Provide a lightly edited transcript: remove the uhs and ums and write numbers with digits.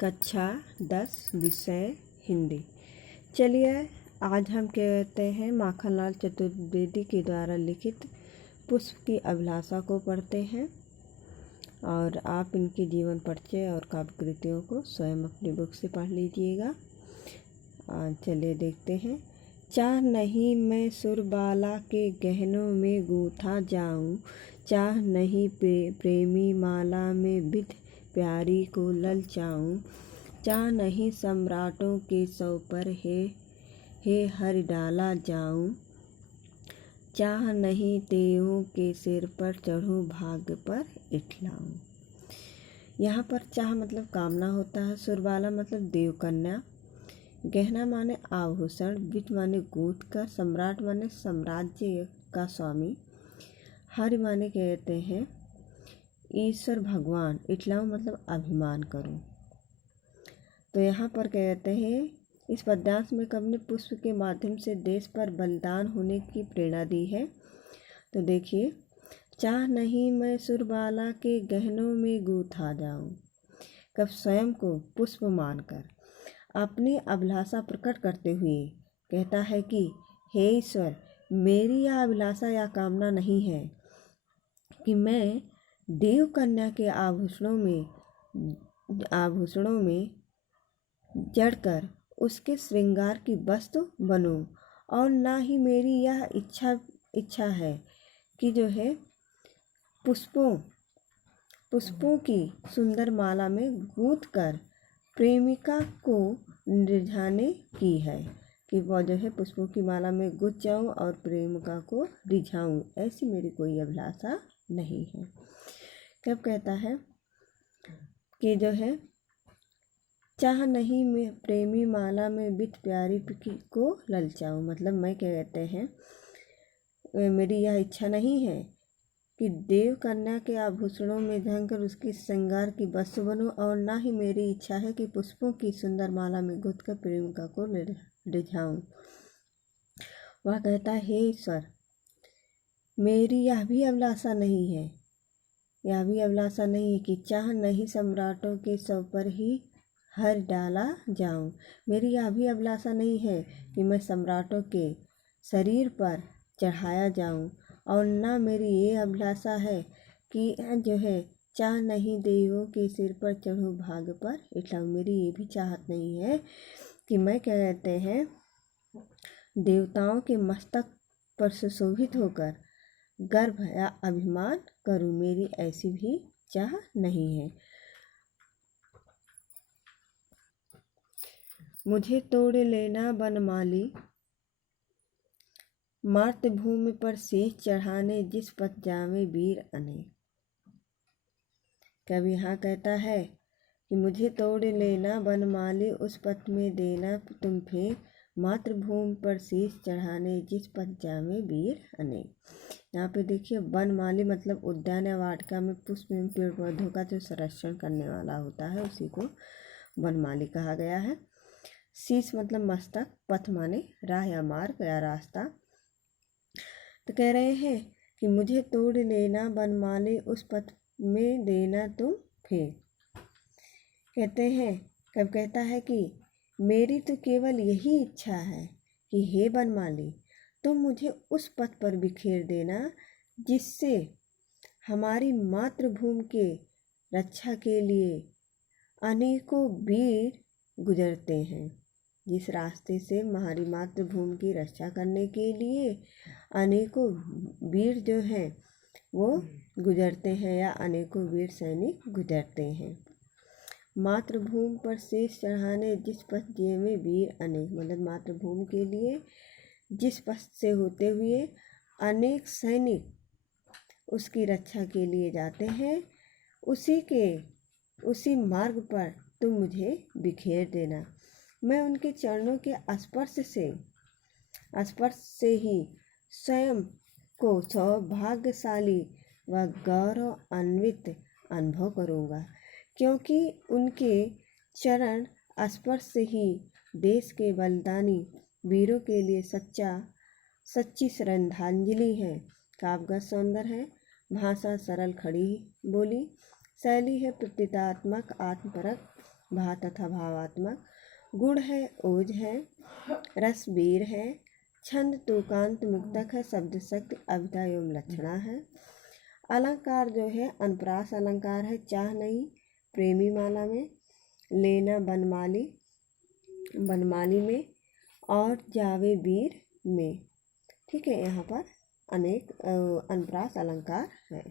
कक्षा 10 विषय हिंदी। चलिए आज हम कहते हैं माखनलाल चतुर्वेदी के द्वारा लिखित पुष्प की अभिलाषा को पढ़ते हैं और आप इनके जीवन परिचय और काव्य कृतियों को स्वयं अपनी बुक से पढ़ लीजिएगा। चलिए देखते हैं। चाह नहीं मैं सुरबाला के गहनों में गूंथा जाऊं, चाह नहीं प्रेमी माला में विध प्यारी को ललचाऊं, चाह नहीं सम्राटों के सौ पर हे हर डाला जाऊं, चाह नहीं देवों के सिर पर चढ़ूं भाग्य पर इठलाऊं। यहाँ पर चाह मतलब कामना होता है, सुरबाला मतलब देवकन्या, गहना माने आभूषण, विध माने गूंथ कर, सम्राट माने साम्राज्य का स्वामी, हरि माने कहते हैं ईश्वर भगवान, इठलाऊं मतलब अभिमान करूं। तो यहाँ पर कहते हैं इस पद्यांश में कवि ने पुष्प के माध्यम से देश पर बलिदान होने की प्रेरणा दी है। तो देखिए, चाह नहीं मैं सुरबाला के गहनों में गूंथा जाऊं। कब स्वयं को पुष्प मानकर अपनी अभिलाषा प्रकट करते हुए कहता है कि हे ईश्वर, मेरी यह अभिलाषा या कामना नहीं है कि मैं देव कन्या के आभूषणों में जड़कर उसके श्रृंगार की वस्तु बनूं, और ना ही मेरी यह इच्छा है कि जो है पुष्पों की सुंदर माला में गूंथ कर प्रेमिका को रिझाने की है, कि वह जो है पुष्पों की माला में गुंथ जाऊं और प्रेमिका को रिझाऊं, ऐसी मेरी कोई अभिलाषा नहीं है। कब कहता है कि जो है चाह नहीं मैं प्रेमी माला में विध प्यारी को ललचाऊं, मतलब मैं क्या कहते हैं मेरी यह इच्छा नहीं है कि देव कन्या के आभूषणों में ढंगकर उसकी श्रृंगार की वस्तु बनूं, और ना ही मेरी इच्छा है कि पुष्पों की सुंदर माला में गुंथ कर प्रेमिका को रिझाऊं। वह कहता है हे ईश्वर, मेरी यह भी अभिलाषा नहीं है कि चाह नहीं सम्राटों के सौ पर ही हर डाला जाऊं। मेरी यह भी अभिलाषा नहीं है कि मैं सम्राटों के शरीर पर चढ़ाया जाऊं, और ना मेरी ये अभिलाषा है कि जो है चाह नहीं देवों के सिर पर चढ़ूं भाग्य पर इठलाऊं। मेरी ये भी चाहत नहीं है कि मैं क्या कहते हैं देवताओं के मस्तक पर सुशोभित होकर गर्व या अभिमान करूं, मेरी ऐसी भी चाह नहीं है। मुझे तोड़ लेना बनमाली, मातृभूमि पर शीश चढ़ाने जिस पथ जावे वीर अनेक। कवि यहाँ कहता है कि मुझे तोड़ लेना बनमाली, उस पथ में देना तुम फेंक, मातृभूमि पर शीश चढ़ाने जिस पथ जावे वीर अनेक। यहाँ पे देखिए, बनमाली मतलब उद्यान या वाटिका में पुष्प एवं पेड़ पौधों का जो संरक्षण करने वाला होता है उसी को बनमाली कहा गया है। शीश मतलब मस्तक, पथ माने राह या मार्ग या रास्ता। तो कह रहे हैं कि मुझे तोड़ लेना बनमाली, उस पथ में देना तुम फेंक। कहते हैं कब कहता है कि मेरी तो केवल यही इच्छा है कि हे बनमाली, तुम मुझे उस पथ पर बिखेर देना जिससे हमारी मातृभूमि के रक्षा के लिए अनेकों वीर गुजरते हैं। जिस रास्ते से हमारी मातृभूमि की रक्षा करने के लिए अनेकों वीर जो हैं वो गुजरते हैं, या अनेकों वीर सैनिक गुजरते हैं। मातृभूमि पर शीश चढ़ाने जिस पथ में वीर अनेक, मतलब मातृभूमि के लिए जिस पथ से होते हुए अनेक सैनिक उसकी रक्षा के लिए जाते हैं, उसी मार्ग पर तुम मुझे बिखेर देना। मैं उनके चरणों के स्पर्श से ही स्वयं को सौभाग्यशाली व गौरवान्वित अनुभव करूँगा, क्योंकि उनके चरण स्पर्श से ही देश के बलिदानी वीरों के लिए सच्ची श्रद्धांजलि है। काव्य सौंदर्य है, भाषा सरल खड़ी बोली, शैली है प्रतीकात्मक आत्मपरक, भाव तथा भावात्मक, गुण है, ओज है, रस वीर है, छंद तुकांत मुक्तक है, शब्द शक्ति अभिधा एवं लक्षणा है। अलंकार जो है अनुप्रास अलंकार है, चाह नहीं प्रेमी माला में, लेना बनमाली में और जावे वीर में। ठीक है, यहाँ पर अनेक अनुप्रास अलंकार है।